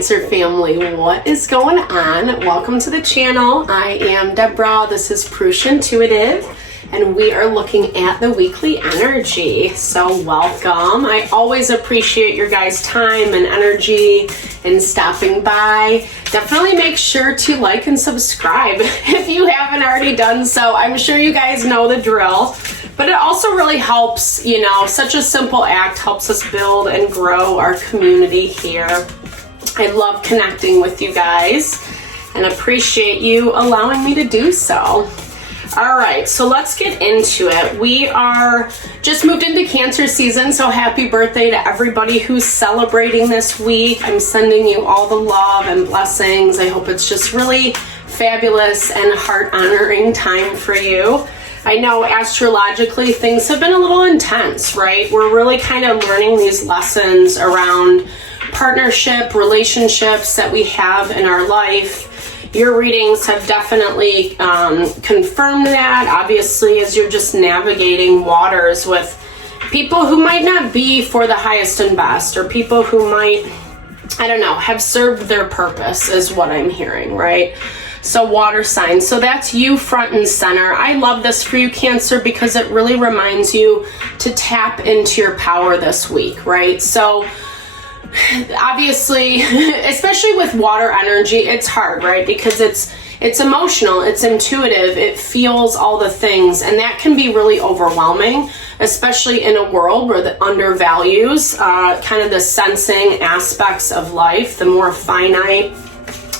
Cancer family, what is going on? Welcome to the channel. I am Deborah. This is Purusha Intuitive, and we are looking at the weekly energy. So welcome. I always appreciate your guys' time and energy and stopping by. Definitely make sure to like and subscribe if you haven't already done so. I'm sure you guys know the drill. But it also really helps, you know, such a simple act helps us build and grow our community here. I love connecting with you guys and appreciate you allowing me to do so. All right, so let's get into it. We are just moved into Cancer season, so happy birthday to everybody who's celebrating this week. I'm sending you all the love and blessings. I hope it's just really fabulous and heart-honoring time for you. I know astrologically things have been a little intense, right? We're really kind of learning these lessons around partnership, relationships that we have in our life. Your readings have definitely confirmed that, obviously, as you're just navigating waters with people who might not be for the highest and best, or people who might, I don't know, have served their purpose is what I'm hearing, right? So water signs, so that's you front and center. I love this for you, Cancer, because it really reminds you to tap into your power this week, right? So obviously, especially with water energy, it's hard, right? Because it's emotional, it's intuitive, it feels all the things, and that can be really overwhelming, especially in a world where it undervalues kind of the sensing aspects of life, the more finite,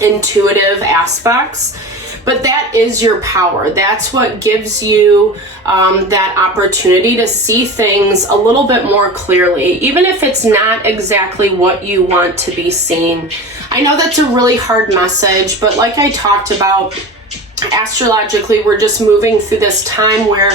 intuitive aspects. But that is your power. That's what gives you that opportunity to see things a little bit more clearly, even if it's not exactly what you want to be seeing. I know that's a really hard message, but like I talked about, astrologically, we're just moving through this time where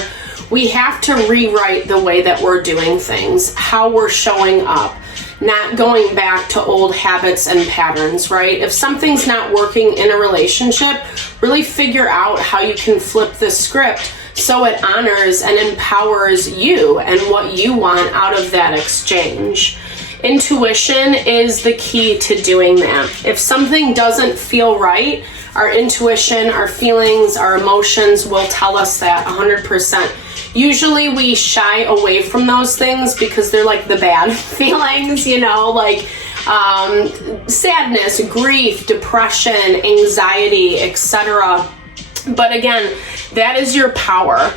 we have to rewrite the way that we're doing things, how we're showing up. Not going back to old habits and patterns, right? If something's not working in a relationship, really figure out how you can flip the script so it honors and empowers you and what you want out of that exchange. Intuition is the key to doing that. If something doesn't feel right, our intuition, our feelings, our emotions will tell us that 100%. Usually we shy away from those things because they're like the bad feelings, you know, like sadness, grief, depression, anxiety, etc. But again, that is your power.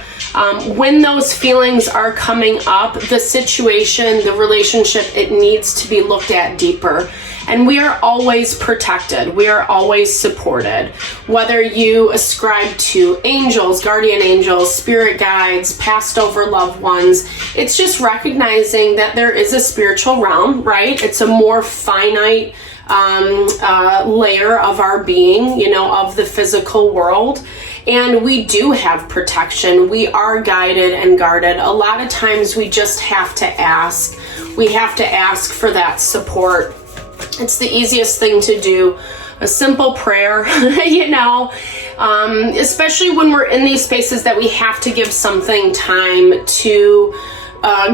When those feelings are coming up, the situation, the relationship, it needs to be looked at deeper. And we are always protected. We are always supported. Whether you ascribe to angels, guardian angels, spirit guides, passed over loved ones, it's just recognizing that there is a spiritual realm, right? It's a more finite layer of our being, you know, of the physical world. And we do have protection. We are guided and guarded. A lot of times we just have to ask. We have to ask for that support. It's the easiest thing to do. A simple prayer, you know, especially when we're in these spaces that we have to give something time to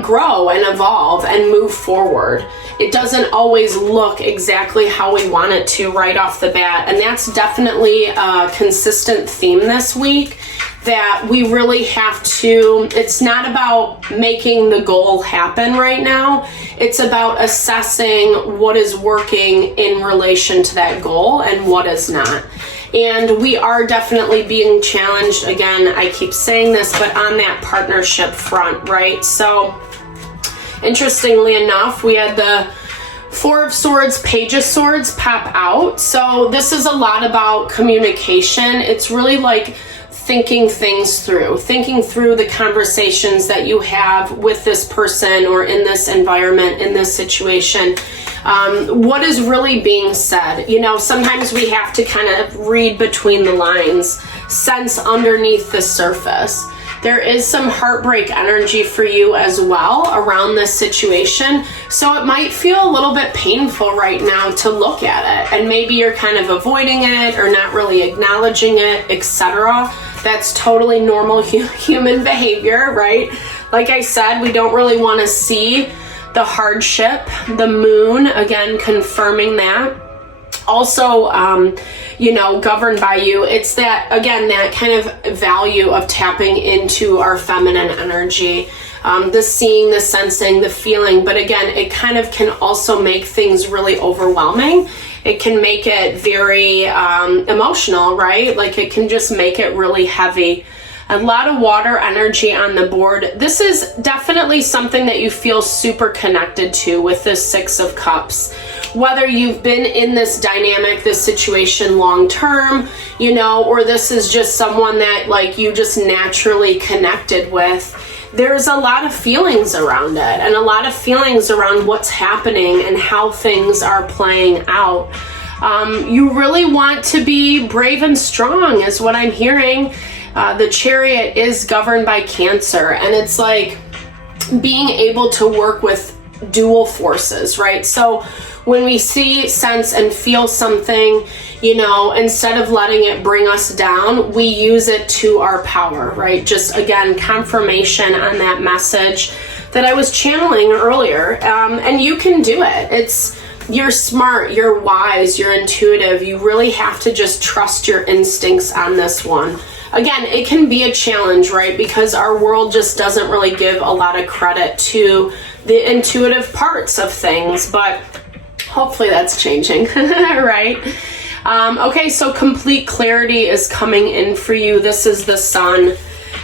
grow and evolve and move forward. It doesn't always look exactly how we want it to right off the bat. And that's definitely a consistent theme this week, that we really have to, it's not about making the goal happen right now. It's about assessing what is working in relation to that goal and what is not. And we are definitely being challenged, again, I keep saying this, but on that partnership front, right? So interestingly enough, we had the Four of Swords, Page of Swords pop out. So this is a lot about communication. It's really like thinking things through, thinking through the conversations that you have with this person or in this environment, in this situation. What is really being said? You know, sometimes we have to kind of read between the lines, sense underneath the surface. There is some heartbreak energy for you as well around this situation. So it might feel a little bit painful right now to look at it. And maybe you're kind of avoiding it or not really acknowledging it, etc. That's totally normal human behavior, right? Like I said, we don't really want to see the hardship. The moon, again, confirming that. also, governed by you. It's that, again, that kind of value of tapping into our feminine energy, the seeing, the sensing, the feeling. But again, it kind of can also make things really overwhelming. It can make it very emotional, right? Like it can just make it really heavy. A lot of water energy on the board. This is definitely something that you feel super connected to with this Six of Cups. Whether you've been in this dynamic, this situation long term, or this is just someone that like you just naturally connected with, there's a lot of feelings around it and a lot of feelings around what's happening and how things are playing out. You really want to be brave and strong is what I'm hearing. The Chariot is governed by Cancer, and it's like being able to work with dual forces, right? So when we see, sense, and feel something, instead of letting it bring us down, we use it to our power, right? Just again, confirmation on that message that I was channeling earlier. And you can do it. You're smart, you're wise, you're intuitive. You really have to just trust your instincts on this one. Again, it can be a challenge, right? Because our world just doesn't really give a lot of credit to the intuitive parts of things, but hopefully that's changing, right? Okay, so complete clarity is coming in for you. This is the Sun.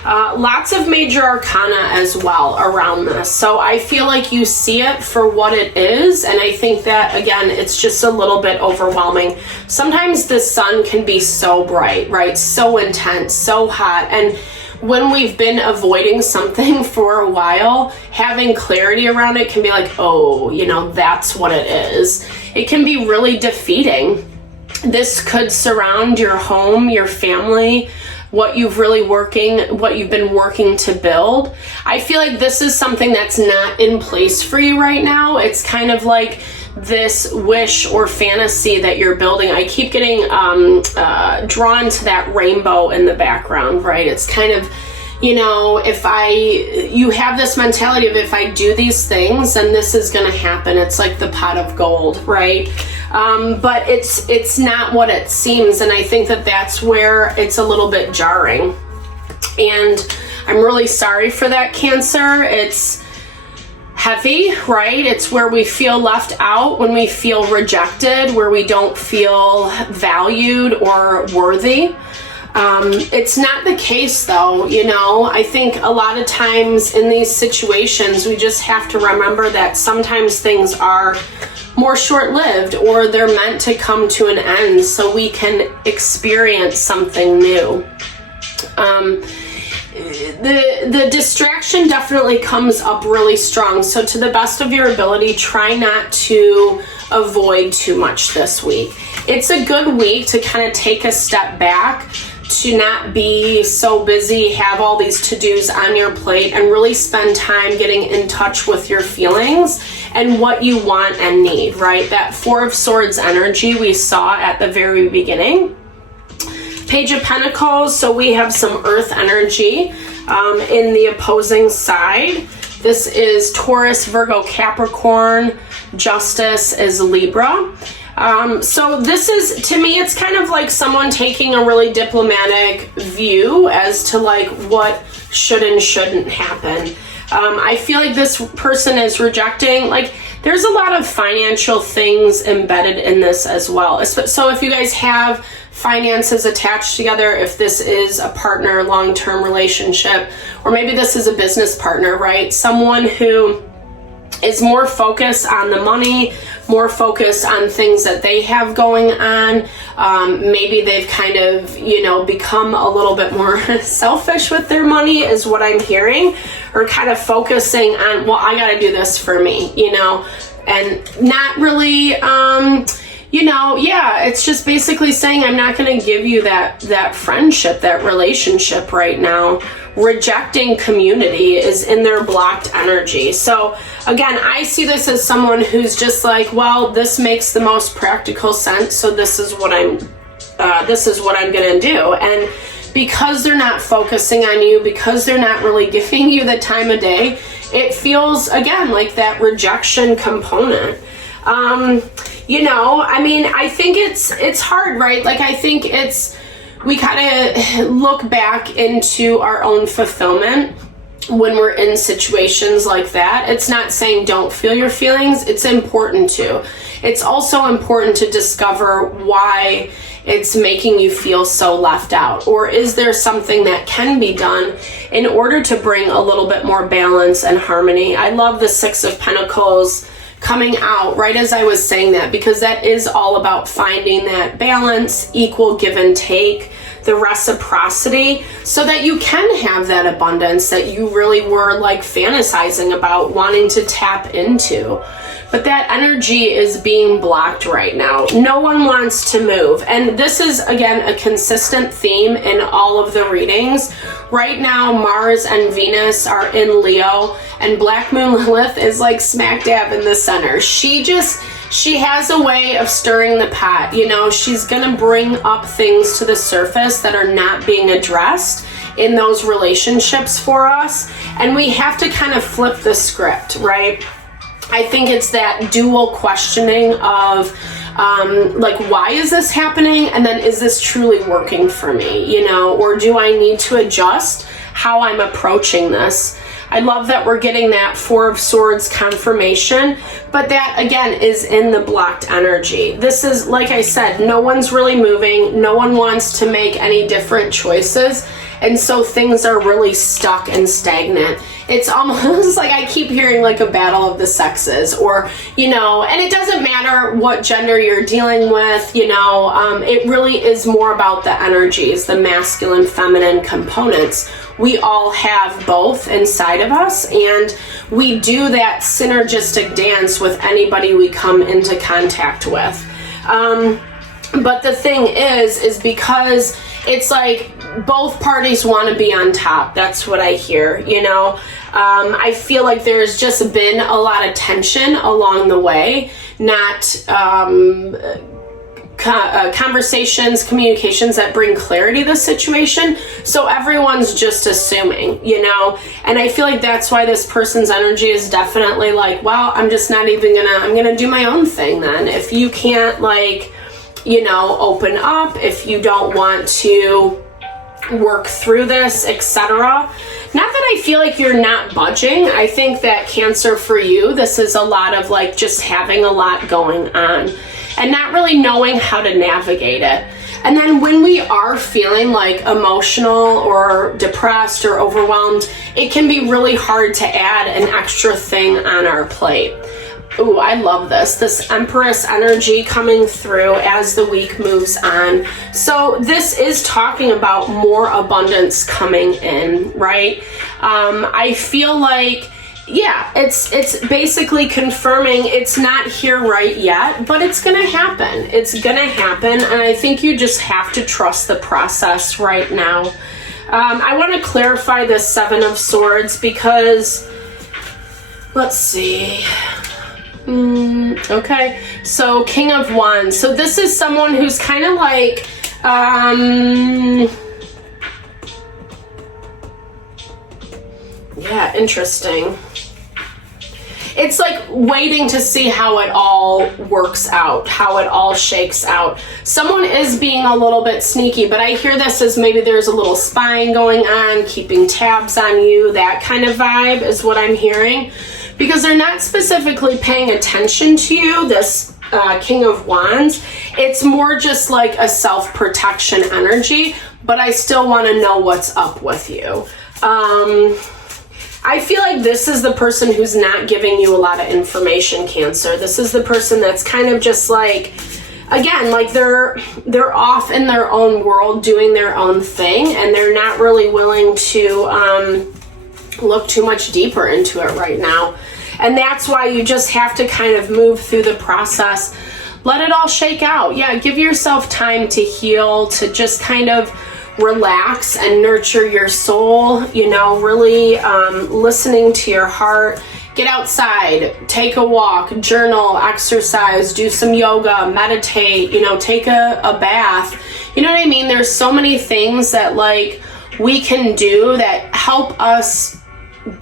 Lots of major arcana as well around this. So I feel like you see it for what it is. And I think that, again, it's just a little bit overwhelming. Sometimes the sun can be so bright, right? So intense, so hot. And when we've been avoiding something for a while, having clarity around it can be like, oh, that's what it is. It can be really defeating. This could surround your home, your family, what you've been working to build. I feel like this is something that's not in place for you right now. It's kind of like this wish or fantasy that you're building. I keep getting drawn to that rainbow in the background, right? It's kind of, you have this mentality of if I do these things, then this is going to happen. It's like the pot of gold, right? But it's not what it seems. And I think that that's where it's a little bit jarring. And I'm really sorry for that, Cancer. It's heavy, right? It's where we feel left out, when we feel rejected, where we don't feel valued or worthy. It's not the case though, I think a lot of times in these situations, we just have to remember that sometimes things are more short-lived, or they're meant to come to an end so we can experience something new. The distraction definitely comes up really strong. So to the best of your ability, try not to avoid too much this week. It's a good week to kind of take a step back, to not be so busy, have all these to-dos on your plate, and really spend time getting in touch with your feelings and what you want and need, right? That Four of Swords energy we saw at the very beginning. Page of Pentacles, so we have some earth energy in the opposing side. This is Taurus, Virgo, Capricorn. Justice is Libra. So this is, to me, it's kind of like someone taking a really diplomatic view as to like what should and shouldn't happen. I feel like this person is rejecting, like there's a lot of financial things embedded in this as well. So if you guys have finances attached together, if this is a partner, long-term relationship, or maybe this is a business partner, right? Someone who is more focused on the money, more focused on things that they have going on. Maybe they've kind of, become a little bit more selfish with their money is what I'm hearing, or kind of focusing on, well, I got to do this for me, and not really, it's just basically saying, I'm not going to give you that friendship, that relationship right now. Rejecting community is in their blocked energy. So again, I see this as someone who's just like, well, this makes the most practical sense, so this is what I'm going to do. And because they're not focusing on you, because they're not really giving you the time of day, it feels again like that rejection component. you know, I mean, I think it's hard, right? Like, I think we kind of look back into our own fulfillment when we're in situations like that. It's not saying don't feel your feelings. It's important to. It's also important to discover why it's making you feel so left out. Or is there something that can be done in order to bring a little bit more balance and harmony? I love the Six of Pentacles coming out right as I was saying that, because that is all about finding that balance, equal give and take, the reciprocity, so that you can have that abundance that you really were like fantasizing about wanting to tap into. But that energy is being blocked right now. No one wants to move. And this is, again, a consistent theme in all of the readings. Right now, Mars and Venus are in Leo, and Black Moon Lilith is like smack dab in the center. She has a way of stirring the pot. You know, she's gonna bring up things to the surface that are not being addressed in those relationships for us. And we have to kind of flip the script, right? I think it's that dual questioning of like, why is this happening? And then, is this truly working for me? You know, or do I need to adjust how I'm approaching this? I love that we're getting that Four of Swords confirmation, but that again is in the blocked energy. This is, like I said, no one's really moving. No one wants to make any different choices. And so things are really stuck and stagnant. It's almost like I keep hearing like a battle of the sexes, or, you know, and it doesn't matter what gender you're dealing with, you know, it really is more about the energies, the masculine, feminine components. We all have both inside of us, and we do that synergistic dance with anybody we come into contact with. But the thing is because it's like both parties want to be on top. That's what I hear, you know. I feel like there's just been a lot of tension along the way, not conversations, communications that bring clarity to the situation. So everyone's just assuming, you know, and I feel like that's why this person's energy is definitely like, well, I'm just not even I'm gonna do my own thing then. If you can't, like, you know, open up, if you don't want to work through this, etc. Not that I feel like you're not budging. I think that Cancer, for you, this is a lot of like just having a lot going on and not really knowing how to navigate it. And then when we are feeling like emotional or depressed or overwhelmed, it can be really hard to add an extra thing on our plate. Ooh, I love this Empress energy coming through as the week moves on. So this is talking about more abundance coming in, right? I feel like, yeah, it's basically confirming it's not here right yet, but it's gonna happen. It's gonna happen, and I think you just have to trust the process right now. I want to clarify this Seven of Swords because, let's see. Okay, so King of Wands. So this is someone who's kind of like, yeah, interesting. It's like waiting to see how it all works out, how it all shakes out. Someone is being a little bit sneaky, but I hear this as maybe there's a little spying going on, keeping tabs on you. That kind of vibe is what I'm hearing. Because they're not specifically paying attention to you, this King of Wands. It's more just like a self-protection energy, but I still want to know what's up with you. I feel like this is the person who's not giving you a lot of information, Cancer. This is the person that's kind of just like, again, like they're off in their own world doing their own thing, and they're not really willing to look too much deeper into it right now. And that's why you just have to kind of move through the process. Let it all shake out. Yeah, give yourself time to heal, to just kind of relax and nurture your soul, you know, really listening to your heart. Get outside, take a walk, journal, exercise, do some yoga, meditate, you know, take a bath. You know what I mean? There's so many things that like we can do that help us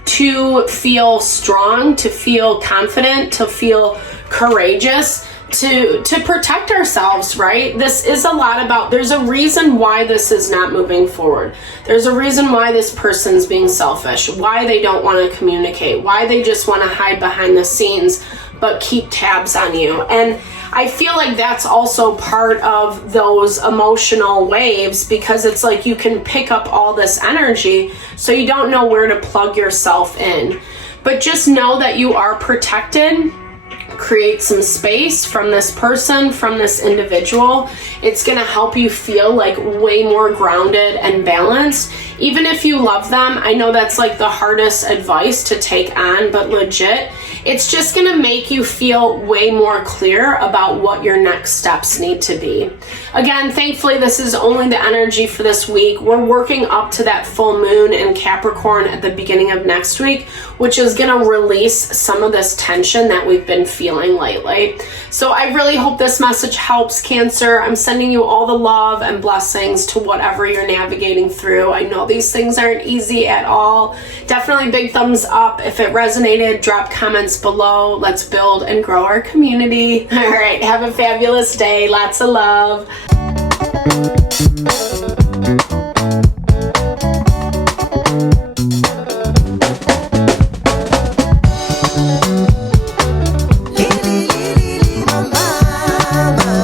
to feel strong, to feel confident, to feel courageous, to protect ourselves, right? This is a lot about, there's a reason why this is not moving forward. There's a reason why this person's being selfish, why they don't want to communicate, why they just want to hide behind the scenes but keep tabs on you. And I feel like that's also part of those emotional waves, because it's like you can pick up all this energy, so you don't know where to plug yourself in. But just know that you are protected. Create some space from this person, from this individual. It's going to help you feel like way more grounded and balanced. Even if you love them, I know that's like the hardest advice to take on, but legit, it's just going to make you feel way more clear about what your next steps need to be. Again, thankfully, this is only the energy for this week. We're working up to that full moon in Capricorn at the beginning of next week, which is going to release some of this tension that we've been feeling lately. So I really hope this message helps, Cancer. I'm sending you all the love and blessings to whatever you're navigating through. I know these things aren't easy at all. Definitely big thumbs up if it resonated. Drop comments below. Let's build and grow our community. All right, have a fabulous day. Lots of love.